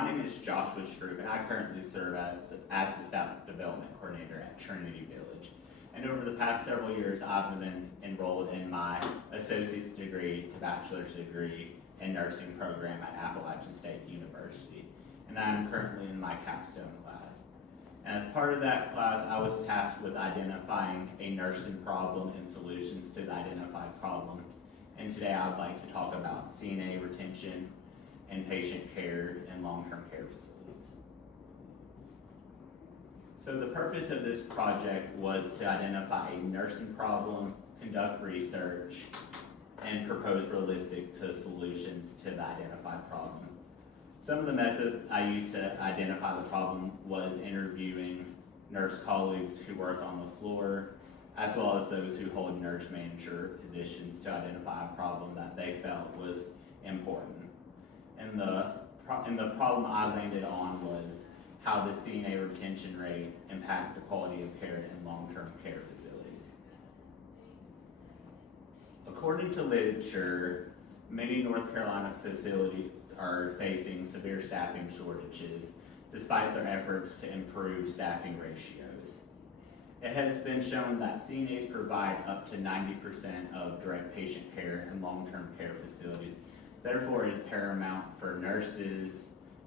My name is Joshua Stroop, and I currently serve as the Staff Development Coordinator at Trinity Village. And over the past several years, I've been enrolled in my associate's degree to bachelor's degree in nursing program at Appalachian State University. And I'm currently in my capstone class. And as part of that class, I was tasked with identifying a nursing problem and solutions to the identified problem. And today I'd like to talk about CNA retention and patient care in long-term care facilities. So the purpose of this project was to identify a nursing problem, conduct research, and propose realistic solutions to the identified problem. Some of the methods I used to identify the problem was interviewing nurse colleagues who work on the floor, as well as those who hold nurse manager positions to identify a problem that they felt was important. And the problem I landed on was how the CNA retention rate impact the quality of care in long-term care facilities. According to literature, many North Carolina facilities are facing severe staffing shortages despite their efforts to improve staffing ratios. It has been shown that CNAs provide up to 90% of direct patient care in long-term care facilities. Therefore, it is paramount for nurses,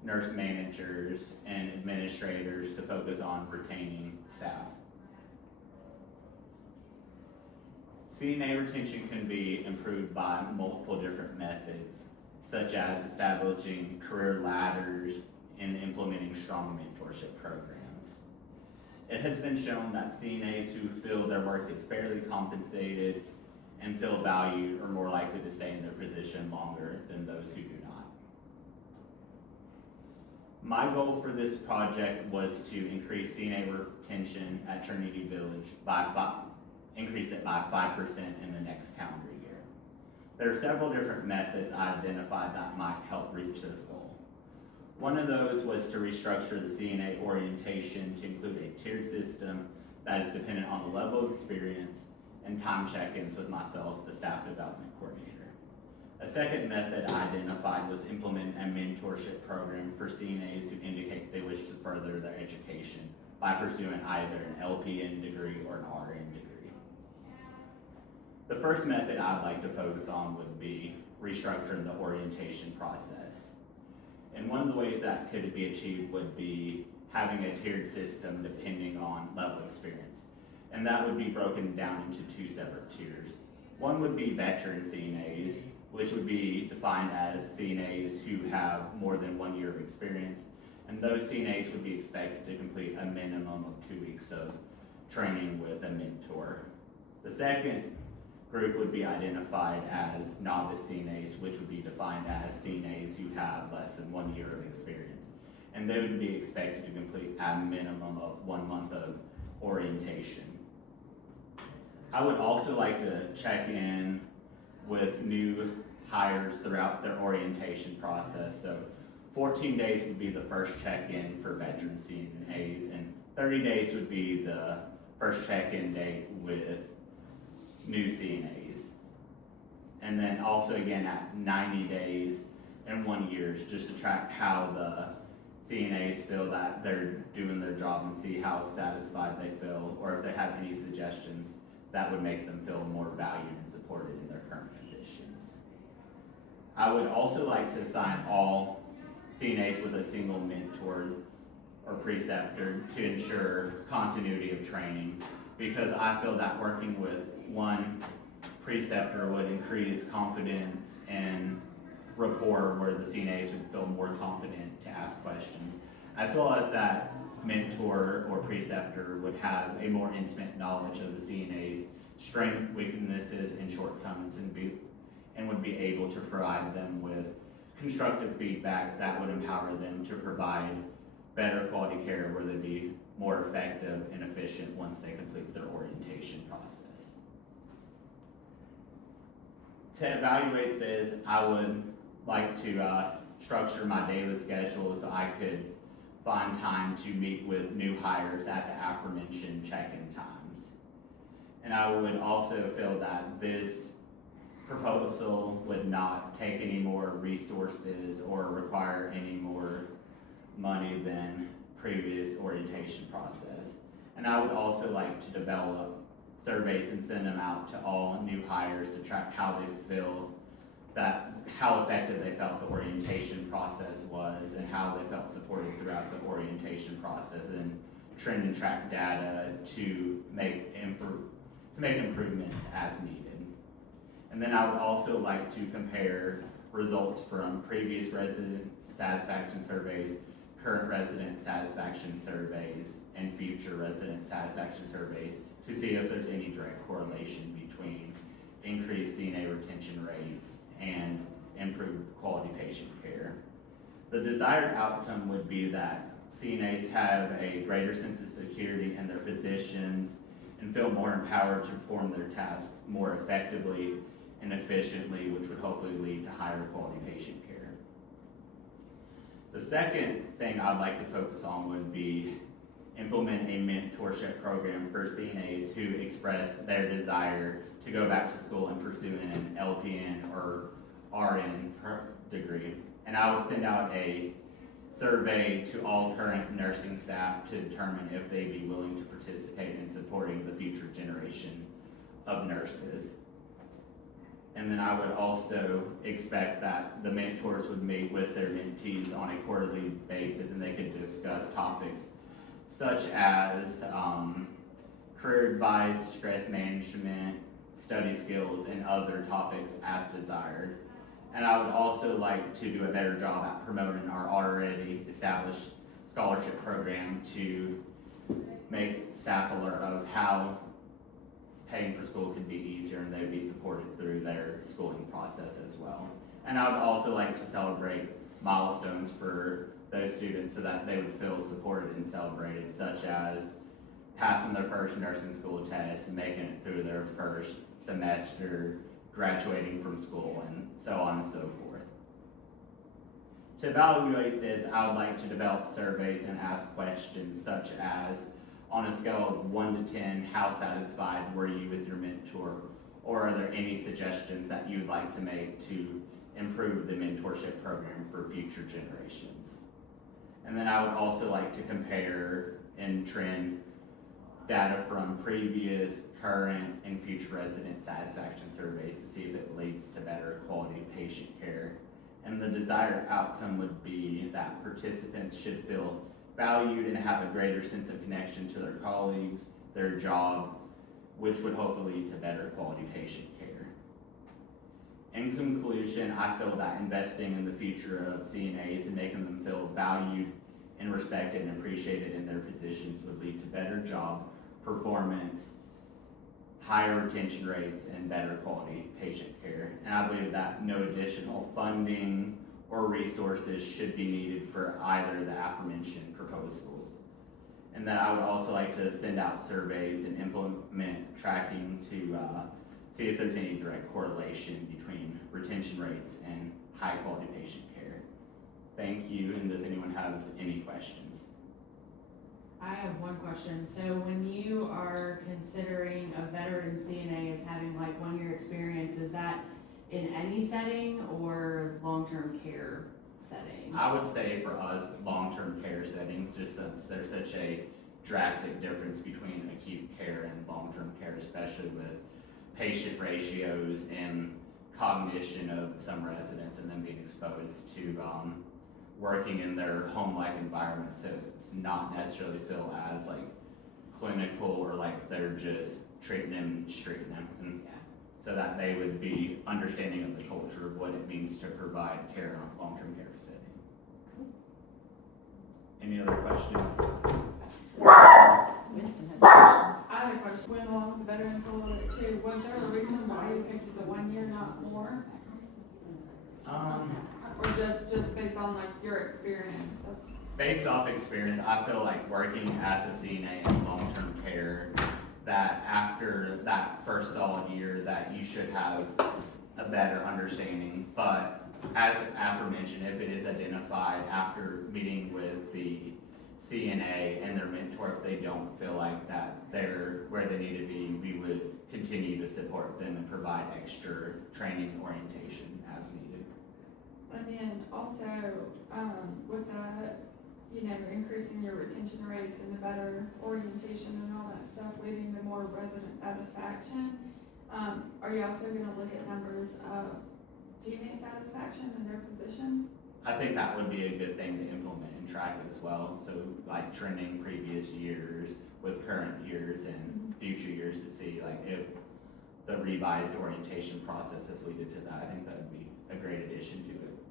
nurse managers, and administrators to focus on retaining staff. CNA retention can be improved by multiple different methods, such as establishing career ladders and implementing strong mentorship programs. It has been shown that CNAs who feel their work is fairly compensated and feel valued are more likely to stay in their position longer than those who do not. My goal for this project was to increase CNA retention at Trinity Village increase it by 5% in the next calendar year. There are several different methods I identified that might help reach this goal. One of those was to restructure the CNA orientation to include a tiered system that is dependent on the level of experience and time check-ins with myself, the Staff Development Coordinator. A second method I identified was implement a mentorship program for CNAs who indicate they wish to further their education by pursuing either an LPN degree or an RN degree. The first method I'd like to focus on would be restructuring the orientation process. And one of the ways that could be achieved would be having a tiered system depending on level of experience. And that would be broken down into two separate tiers. One would be veteran CNAs, which would be defined as CNAs who have more than 1 year of experience. And those CNAs would be expected to complete a minimum of 2 weeks of training with a mentor. The second group would be identified as novice CNAs, which would be defined as CNAs who have less than 1 year of experience. And they would be expected to complete a minimum of 1 month of orientation. I would also like to check in with new hires throughout their orientation process. So 14 days would be the first check-in for veteran CNAs, and 30 days would be the first check-in date with new CNAs. And then also again at 90 days and 1 year, just to track how the CNAs feel that they're doing their job and see how satisfied they feel, or if they have any suggestions that would make them feel more valued and supported in their current positions. I would also like to assign all CNAs with a single mentor or preceptor to ensure continuity of training, because I feel that working with one preceptor would increase confidence and rapport, where the CNAs would feel more confident to ask questions, as well as that mentor or preceptor would have a more intimate knowledge of the CNA's strengths, weaknesses, and shortcomings, and would be able to provide them with constructive feedback that would empower them to provide better quality care, where they'd be more effective and efficient once they complete their orientation process. To evaluate this, I would like to structure my daily schedule so I could find time to meet with new hires at the aforementioned check-in times. And I would also feel that this proposal would not take any more resources or require any more money than previous orientation process. And I would also like to develop surveys and send them out to all new hires to track how they feel, how effective they felt the orientation process was, and how they felt supported throughout the orientation process, and trend and track data to make improvements as needed. And then I would also like to compare results from previous resident satisfaction surveys, current resident satisfaction surveys, and future resident satisfaction surveys to see if there's any direct correlation between increased CNA retention rates and improved quality patient care. The desired outcome would be that CNAs have a greater sense of security in their positions and feel more empowered to perform their tasks more effectively and efficiently, which would hopefully lead to higher quality patient care. The second thing I'd like to focus on would be implement a mentorship program for CNAs who express their desire to go back to school and pursue an LPN or RN degree. And I would send out a survey to all current nursing staff to determine if they'd be willing to participate in supporting the future generation of nurses. And then I would also expect that the mentors would meet with their mentees on a quarterly basis, and they could discuss topics such as career advice, stress management, study skills, and other topics as desired. And I would also like to do a better job at promoting our already established scholarship program to make staff alert of how paying for school can be easier, and they'd be supported through their schooling process as well. And I would also like to celebrate milestones for those students so that they would feel supported and celebrated, such as passing their first nursing school test, making it through their first semester, graduating from school, and so on and so forth. To evaluate this, I would like to develop surveys and ask questions such as, on a scale of 1 to 10, how satisfied were you with your mentor? Or are there any suggestions that you'd like to make to improve the mentorship program for future generations? And then I would also like to compare and trend data from previous, current, and future resident satisfaction surveys to see if it leads to better quality patient care. And the desired outcome would be that participants should feel valued and have a greater sense of connection to their colleagues, their job, which would hopefully lead to better quality patient care. In conclusion, I feel that investing in the future of CNAs and making them feel valued and respected and appreciated in their positions would lead to better job performance, higher retention rates, and better quality patient care. And I believe that no additional funding or resources should be needed for either the aforementioned proposals. And then I would also like to send out surveys and implement tracking to see if there's any direct correlation between retention rates and high quality patient care. Thank you, and does anyone have any questions? I have one question. So when you are considering a veteran CNA as having like 1 year experience, is that in any setting or long-term care setting? I would say for us, long-term care settings, just since there's such a drastic difference between acute care and long-term care, especially with patient ratios and cognition of some residents and them being exposed to working in their home-like environment, so it's not necessarily feel as like clinical or like they're just treating them, and so that they would be understanding of the culture of what it means to provide care in a long-term care facility. Any other questions? Winston has a question. I had a question. Went along with the veterans a little bit too. Was there a reason why you picked the 1 year, not more? Or just based on like your experience? Based off experience, I feel like working as a CNA in long-term care, that after that first solid year that you should have a better understanding. But as aforementioned, if it is identified after meeting with the CNA and their mentor, if they don't feel like that they're where they need to be, we would continue to support them and provide extra training and orientation as needed. And then also, with that, you know, increasing your retention rates and the better orientation and all that stuff, leading to more resident satisfaction. Are you also gonna look at numbers of teammate satisfaction in their positions? I think that would be a good thing to implement and track as well, so like trending previous years with current years and future years to see like if the revised orientation process has led to that. I think that would be a great addition to it.